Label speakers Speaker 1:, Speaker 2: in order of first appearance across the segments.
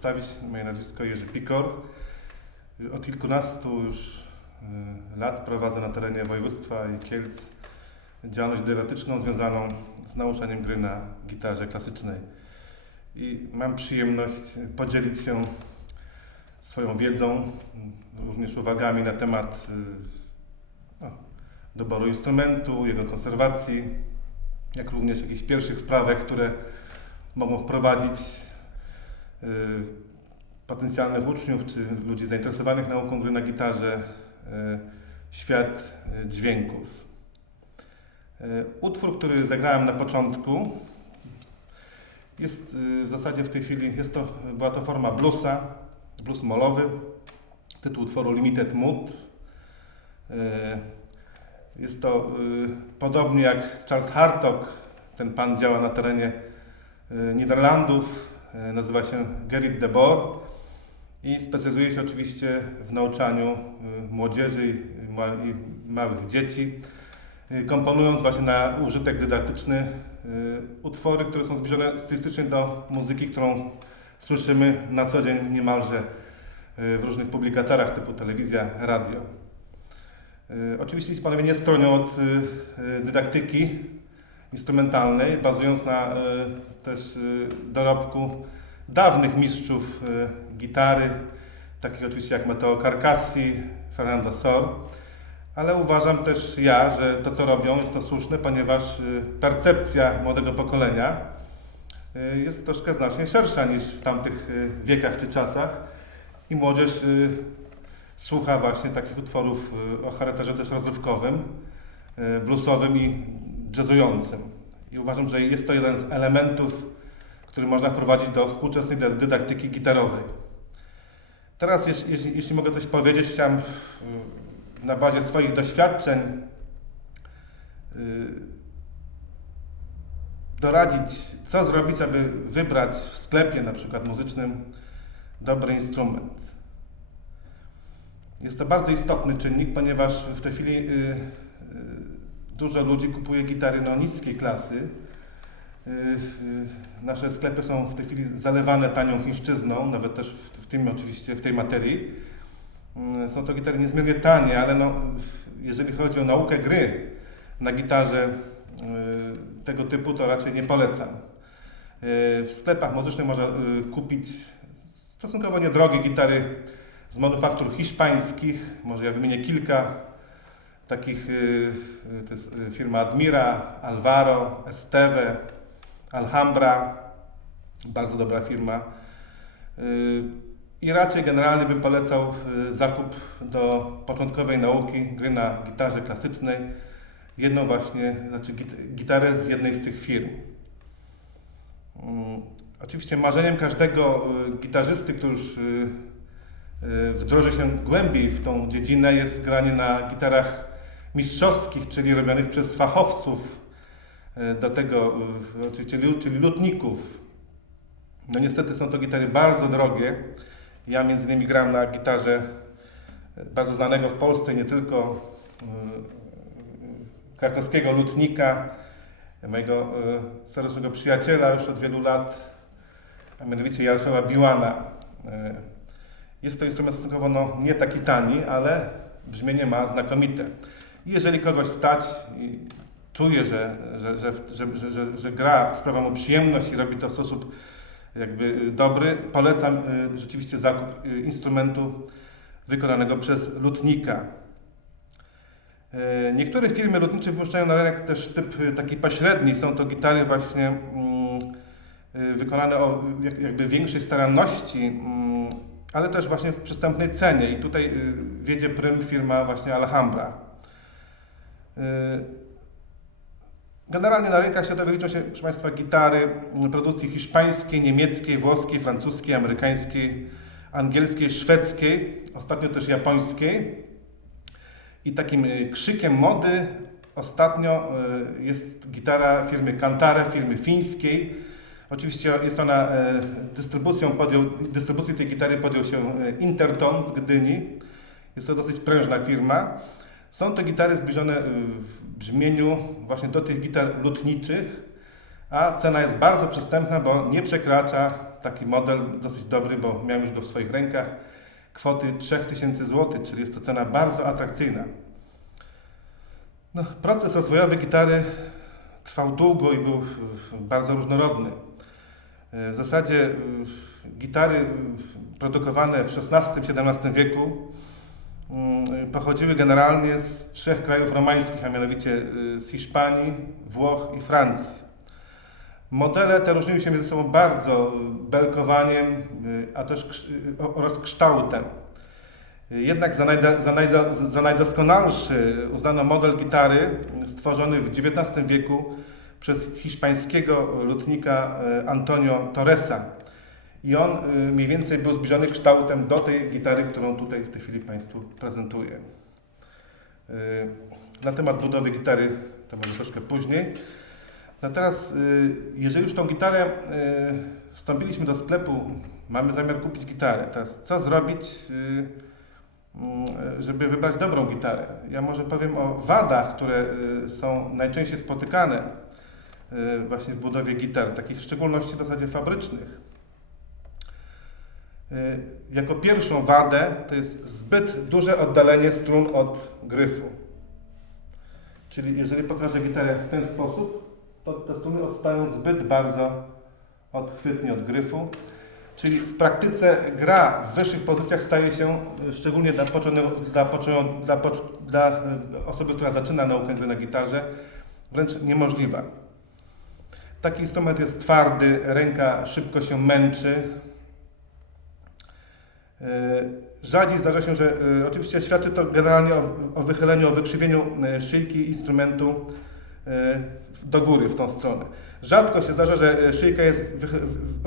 Speaker 1: przedstawić. Moje nazwisko Jerzy Pikor. Od kilkunastu już y, lat prowadzę na terenie województwa i Kielc działalność dydaktyczną związaną z nauczaniem gry na gitarze klasycznej. I mam przyjemność podzielić się swoją wiedzą, również uwagami na temat y, no, doboru instrumentu, jego konserwacji, jak również jakichś pierwszych wprawek, które mogą wprowadzić potencjalnych uczniów czy ludzi zainteresowanych nauką gry na gitarze y, świat y, dźwięków. Y, Utwór, który zagrałem na początku, jest y, w zasadzie w tej chwili, jest to, była to forma bluesa, blues molowy, tytuł utworu Limited Mood. Y, Jest to y, podobnie jak Charles Hartog, ten pan działa na terenie y, Niderlandów, y, nazywa się Gerrit de Boer i specjalizuje się oczywiście w nauczaniu y, młodzieży i, ma, i małych dzieci, y, komponując właśnie na użytek dydaktyczny utwory, które są zbliżone stylistycznie do muzyki, którą słyszymy na co dzień niemalże w różnych publikatorach typu telewizja, radio. Oczywiście ci panowie nie stronią od dydaktyki instrumentalnej, bazując na y, też y, dorobku dawnych mistrzów y, gitary, takich oczywiście jak Matteo Carcassi, Fernando Sor, ale uważam też ja, że to co robią jest to słuszne, ponieważ percepcja młodego pokolenia jest troszkę znacznie szersza niż w tamtych wiekach czy czasach. I młodzież słucha właśnie takich utworów o charakterze też rozrywkowym, bluesowym i jazzującym. I uważam, że jest to jeden z elementów, który można wprowadzić do współczesnej dy- dydaktyki gitarowej. Teraz, jeśli, jeśli, mogę coś powiedzieć, chciałem y, na bazie swoich doświadczeń y, doradzić, co zrobić, aby wybrać w sklepie, na przykład muzycznym, dobry instrument. Jest to bardzo istotny czynnik, ponieważ w tej chwili y, dużo ludzi kupuje gitary no, niskiej klasy. Y, y, nasze sklepy są w tej chwili zalewane tanią chińszczyzną, nawet też w, tym oczywiście, w tej materii. Y, są to gitary niezmiernie tanie, ale no, jeżeli chodzi o naukę gry na gitarze tego typu, to raczej nie polecam. W sklepach muzycznych można kupić stosunkowo niedrogie gitary z manufaktur hiszpańskich. Może ja wymienię kilka takich. y, y, To jest y, firma Admira, Alvaro, Esteve, Alhambra. Bardzo dobra firma. I raczej generalnie bym polecał zakup do początkowej nauki gry na gitarze klasycznej. Jedną właśnie, znaczy git- gitarę z jednej z tych firm. Mm, Oczywiście marzeniem każdego gitarzysty, który już wdroży się głębiej w tą dziedzinę, jest granie na gitarach mistrzowskich, czyli robionych przez fachowców, y, do tego, oczywiście, lu- czyli lutników. No niestety są to gitary bardzo drogie. Ja między innymi gram na gitarze y, bardzo znanego w Polsce, nie tylko krakowskiego lutnika, mojego serdecznego przyjaciela już od wielu lat, a mianowicie Jarosława Biłana. Jest to instrument stosunkowo no, nie taki tani, ale brzmienie ma znakomite. Jeżeli kogoś stać i czuje, że, że, że, że, gra sprawia mu przyjemność i robi to w sposób jakby y, dobry, polecam y, rzeczywiście zakup y, instrumentu wykonanego przez lutnika. E, Niektóre firmy lotnicze wypuszczają na rynek też typ y, taki pośredni. Są to gitary właśnie mm, y, wykonane o jak- jakby większej staranności, mm, ale też właśnie w przystępnej cenie. I tutaj y, wiedzie prym firma właśnie Alhambra. Y, Generalnie na rynkach światowych liczą się, proszę Państwa, gitary mm, produkcji hiszpańskiej, niemieckiej, włoskiej, francuskiej, amerykańskiej, angielskiej, szwedzkiej, ostatnio też japońskiej. I takim y, krzykiem mody ostatnio y, jest gitara firmy Cantare, firmy fińskiej. Oczywiście jest ona, dystrybucją podjął, dystrybucji tej gitary podjął się Interton z Gdyni. Jest to dosyć prężna firma. Są to gitary zbliżone y, w brzmieniu właśnie do tych gitar lutniczych, a cena jest bardzo przystępna, bo nie przekracza taki model dosyć dobry, bo miałem już go w swoich rękach, kwoty 3000 zł, czyli jest to cena bardzo atrakcyjna. No, proces rozwojowy gitary trwał długo i był e, bardzo różnorodny. E, W zasadzie gitary produkowane w XVI-XVII wieku pochodziły generalnie z trzech krajów romańskich, a mianowicie e, z Hiszpanii, Włoch i Francji. Modele te różniły się między sobą bardzo e, belkowaniem, e, a też oraz kształtem. Jednak za, najda, za, najda, za najdoskonalszy uznano model gitary stworzony w XIX wieku przez hiszpańskiego lutnika Antonio Torresa. I on e, mniej więcej był zbliżony kształtem do tej gitary, którą tutaj w tej chwili Państwu prezentuję. E, Na temat budowy gitary to może troszkę później. No teraz, y, jeżeli już tą gitarę y, wstąpiliśmy do sklepu, mamy zamiar kupić gitarę. Teraz co zrobić, y, żeby wybrać dobrą gitarę? Ja może powiem o wadach, które y, są najczęściej spotykane y, właśnie w budowie gitar, takich w szczególności w zasadzie fabrycznych. Y, Jako pierwszą wadę to jest zbyt duże oddalenie strun od gryfu. Czyli jeżeli pokażę gitarę w ten sposób, to te struny odstają zbyt bardzo odchwytnie od gryfu. Czyli w praktyce gra w wyższych pozycjach staje się, y, szczególnie dla, dla, dla, dla y, osoby, która zaczyna naukę gry na gitarze, wręcz niemożliwa. Taki instrument jest twardy, ręka szybko się męczy. Y, Rzadziej zdarza się, że y, oczywiście świadczy to generalnie o, o wychyleniu, o wykrzywieniu y, szyjki instrumentu do góry, w tą stronę. Rzadko się zdarza, że szyjka jest wy,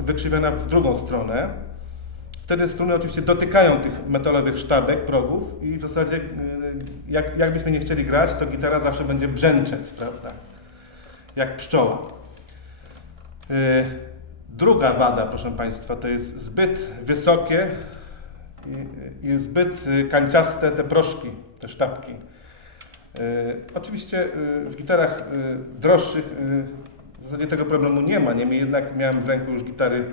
Speaker 1: wykrzywiona w drugą stronę. Wtedy struny oczywiście dotykają tych metalowych sztabek, progów i w zasadzie jak, jakbyśmy nie chcieli grać, to gitara zawsze będzie brzęczeć, prawda? Jak pszczoła. Druga wada, proszę Państwa, to jest zbyt wysokie i, zbyt y, kanciaste te proszki, te sztabki. Y, Oczywiście y, w gitarach droższych w zasadzie tego problemu nie ma, niemniej jednak miałem w ręku już gitary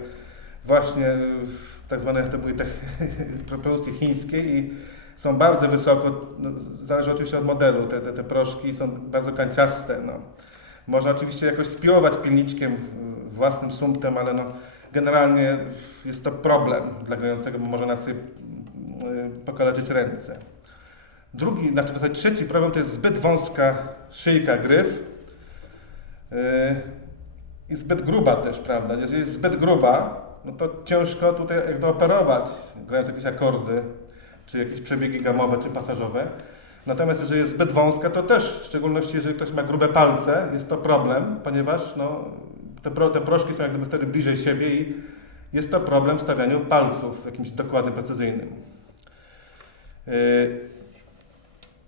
Speaker 1: właśnie w tak zwane, jak to mówię, tak, produkcji chińskiej i są bardzo wysoko, no, zależy oczywiście od modelu, te, te, te proszki są bardzo kanciaste. No. Można oczywiście jakoś spiłować pilniczkiem własnym sumptem, ale no, generalnie jest to problem dla grającego, bo może na sobie y, pokaleczyć ręce. Drugi, znaczy w zasadzie trzeci problem to jest zbyt wąska szyjka gryf yy, i zbyt gruba też, prawda? Jeżeli jest zbyt gruba, no to ciężko tutaj jakby operować, grając jakieś akordy, czy jakieś przebiegi gamowe, czy pasażowe. Natomiast jeżeli jest zbyt wąska, to też, w szczególności jeżeli ktoś ma grube palce, jest to problem, ponieważ no, te, pro, te proszki są jak gdyby wtedy bliżej siebie i jest to problem w stawianiu palców jakimś dokładnym, precyzyjnym. Yy,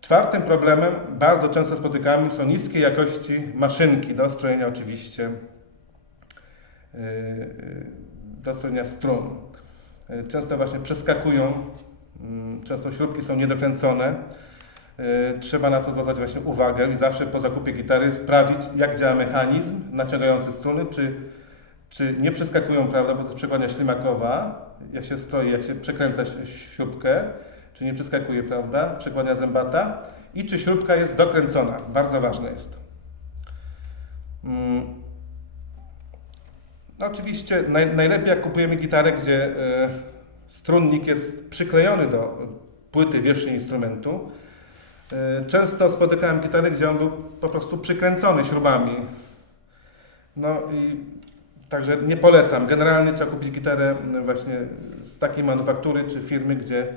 Speaker 1: Czwartym problemem, bardzo często spotykamy, są niskie jakości maszynki do strojenia oczywiście, yy, do strojenia strun. Yy, Często właśnie przeskakują, często śrubki są niedokręcone. Yy, Trzeba na to zwracać właśnie uwagę i zawsze po zakupie gitary sprawdzić, jak działa mechanizm naciągający struny, czy, czy nie przeskakują, prawda, bo to jest przekładnia ślimakowa, jak się stroi, jak się przekręca śrubkę, czy nie przeskakuje, prawda? Przekładnia zębata. I czy śrubka jest dokręcona. Bardzo ważne jest to. Mm. No oczywiście naj, najlepiej jak kupujemy gitarę, gdzie e, strunnik jest przyklejony do płyty wierzchniej instrumentu. E, często spotykałem gitary, gdzie on był po prostu przykręcony śrubami. No i także nie polecam. Generalnie trzeba kupić gitarę m, właśnie z takiej manufaktury czy firmy, gdzie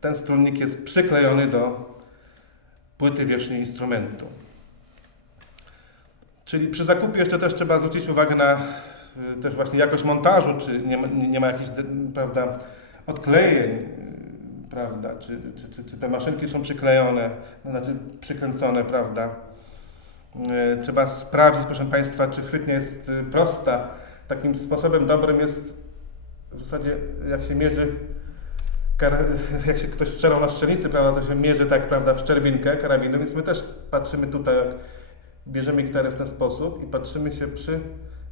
Speaker 1: ten strunnik jest przyklejony do płyty wierzchniej instrumentu. Czyli przy zakupie jeszcze też trzeba zwrócić uwagę na y, też właśnie jakość montażu, czy nie ma, nie, ma jakichś prawda, odklejeń, prawda, czy, czy, czy, czy te maszynki są przyklejone, no, znaczy przykręcone, prawda. Y, Trzeba sprawdzić, proszę Państwa, czy chwytnia jest y, prosta. Takim sposobem dobrym jest w zasadzie jak się mierzy jak się ktoś strzelał na strzelnicy, prawda, to się mierzy tak, prawda, w szczerbinkę karabinu, więc my też patrzymy tutaj, jak bierzemy gitarę w ten sposób i patrzymy się przy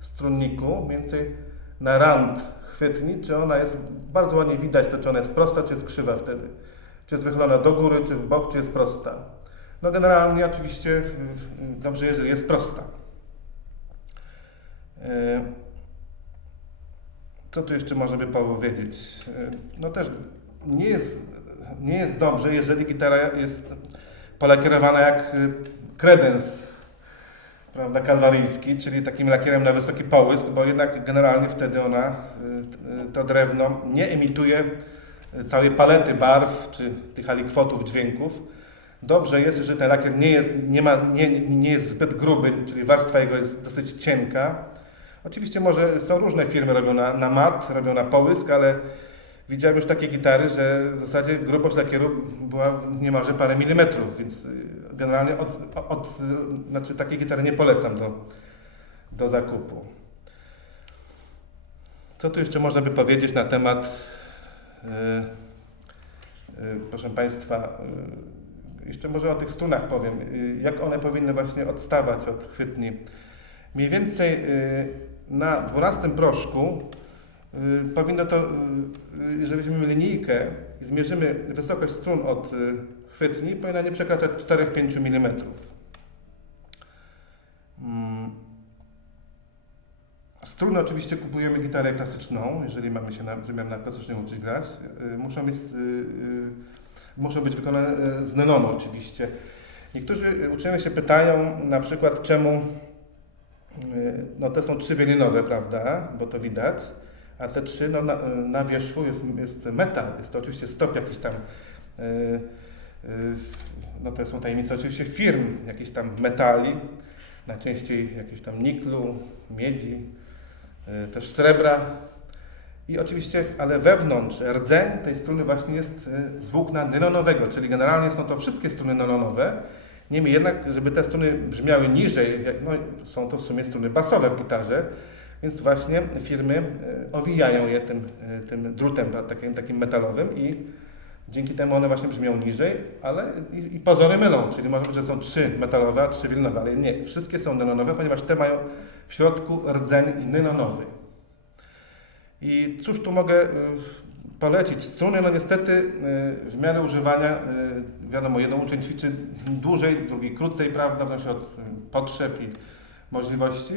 Speaker 1: strunniku, mniej więcej na rand chwytni, czy ona jest, bardzo ładnie widać to, czy ona jest prosta, czy jest krzywa wtedy. Czy jest wychylona do góry, czy w bok, czy jest prosta. No generalnie oczywiście y, dobrze, jeżeli jest prosta. Y, Co tu jeszcze można by powiedzieć? Y, No też nie jest, nie jest dobrze, jeżeli gitara jest polakierowana jak kredens prawda, kalwaryjski, czyli takim lakierem na wysoki połysk, bo jednak generalnie wtedy ona, y, to drewno nie emituje y, całej palety barw czy tych alikwotów dźwięków. Dobrze jest, że ten lakier nie jest, nie ma, nie, nie jest zbyt gruby, czyli warstwa jego jest dosyć cienka. Oczywiście może są różne firmy, robią na, na mat, robią na połysk, ale widziałem już takie gitary, że w zasadzie grubość lakieru była niemalże parę milimetrów, więc y, generalnie od, od, znaczy takiej gitary nie polecam do, do zakupu. Co tu jeszcze można by powiedzieć na temat, y, y, proszę Państwa, y, jeszcze może o tych strunach powiem, y, jak one powinny właśnie odstawać od chwytni. Mniej więcej y, na 12 proszku y, powinno to, y, y, jeżeli weźmiemy linijkę i zmierzymy wysokość strun od chwytni, powinna nie przekraczać 4-5 mm. Struny oczywiście kupujemy gitarę klasyczną, jeżeli mamy się na, zamiar na klasycznie uczyć grać. Y, Muszą być, y, y, muszą być wykonane z nylonu oczywiście. Niektórzy uczniowie się pytają na przykład czemu no te są trzy wielinowe, prawda, bo to widać, a te trzy no, na, na wierzchu jest, jest metal, jest to oczywiście stop jakiś tam y, y, no to są tajemnice oczywiście firm, jakichś tam metali, najczęściej jakieś tam niklu, miedzi, y, też srebra. I oczywiście, ale wewnątrz rdzeń tej struny właśnie jest y, z włókna nylonowego, czyli generalnie są to wszystkie struny nylonowe. Niemniej jednak, żeby te struny brzmiały niżej, no, są to w sumie struny basowe w gitarze, więc właśnie firmy y, owijają je tym, y, tym drutem takim, takim metalowym i Dzięki temu one właśnie brzmią niżej, ale i, i pozory mylą, czyli może być, że są trzy metalowe, a trzy winylowe, ale nie, wszystkie są nylonowe, ponieważ te mają w środku rdzeń nylonowy. I cóż tu mogę y, polecić? Struny, no niestety y, w miarę używania, y, wiadomo, jeden uczeń ćwiczy dłużej, drugi krócej, prawda, w zależności od potrzeb i możliwości.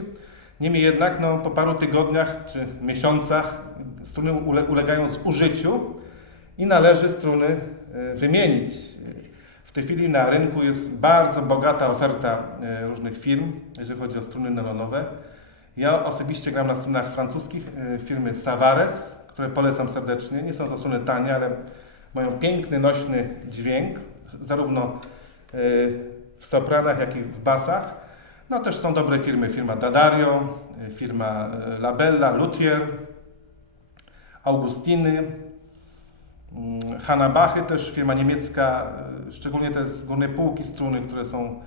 Speaker 1: Niemniej jednak, no, po paru tygodniach czy miesiącach struny ule, ulegają zużyciu, i należy struny y, wymienić. W tej chwili na rynku jest bardzo bogata oferta y, różnych firm, jeżeli chodzi o struny nylonowe. Ja osobiście gram na strunach francuskich y, firmy Savares, które polecam serdecznie. Nie są to struny tanie, ale mają piękny, nośny dźwięk, zarówno w sopranach, jak i w basach. No też są dobre firmy, firma Dadario, firma Labella, Luthier, Augustiny, Hanna Bachy, też firma niemiecka, y, szczególnie te z górnej półki struny, które są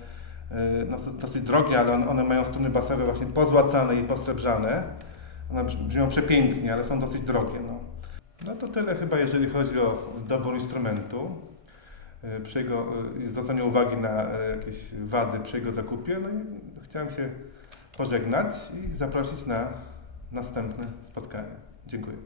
Speaker 1: y, no, dosyć drogie, ale one, mają struny basowe właśnie pozłacane i posrebrzane. One brz- brzmią przepięknie, ale są dosyć drogie. No. no to tyle chyba, jeżeli chodzi o dobór instrumentu. Y, Przy jego, i zwracanie uwagi na jakieś wady przy jego zakupie. No i chciałem się pożegnać i zaprosić na następne spotkanie. Dziękuję.